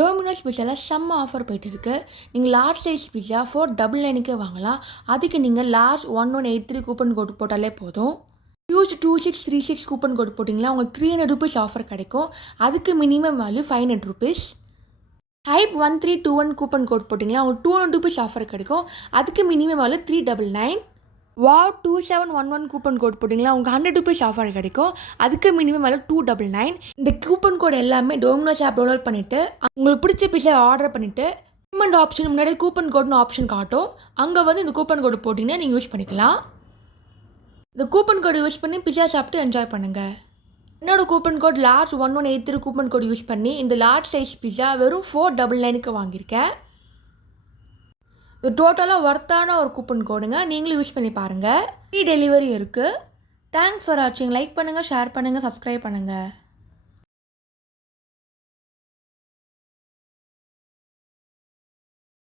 Domino's பிஸாவில் செம்ம offer போயிட்டு இருக்குது. நீங்கள் லார்ஜ் சைஸ் பிஸா 499க்கே வாங்கலாம். அதுக்கு நீங்கள் Rs.100 கூப்பன் கோட் போட்டாலே போதும். யூஸ் 2636 கூப்பன் கோட் போட்டிங்களா உங்களுக்கு ₹300 ஆஃபர் கிடைக்கும். அதுக்கு minimum value ₹500. Type 1321 coupon code போட்டிங்களா உங்களுக்கு ₹200 ஆஃபர் கிடைக்கும். அதுக்கு minimum value $399. WOW2711 coupon code போட்டிங்களா உங்களுக்கு ₹100 ஆஃபர் கிடைக்கும். அதுக்கு மினிமம் வேல்யூ $299. இந்த கூப்பன் கோட் எல்லாமே டோமினோஸ் ஆப் டவுன்லோட் பண்ணிவிட்டு உங்களுக்கு பிடிச்ச பிஸா ஆர்டர் பண்ணிவிட்டு பேமெண்ட் ஆப்ஷன் முன்னாடி கூப்பன் கோட்னு ஆப்ஷன் காட்டும். அங்கே வந்து இந்த கூப்பன் கோடு போட்டிங்கன்னா நீங்கள் யூஸ் பண்ணிக்கலாம். இந்த கூப்பன் கோடு யூஸ் பண்ணி பிஸா சாப்பிட்டு என்ஜாய் பண்ணுங்கள். என்னோடய coupon code Rs.100 coupon code use பண்ணி இந்த லார்ஜ் சைஸ் பிஸா வெறும் $499க்கு வாங்கியிருக்கேன். இது டோட்டலாக ஒர்த்தான ஒரு கூப்பன் கோடுங்க. நீங்களும் யூஸ் பண்ணி பாருங்கள். ஃப்ரீ டெலிவரி இருக்குது. தேங்க்ஸ் ஃபார் வாட்சிங். லைக் பண்ணுங்கள், ஷேர் பண்ணுங்கள், சப்ஸ்கிரைப் பண்ணுங்கள்.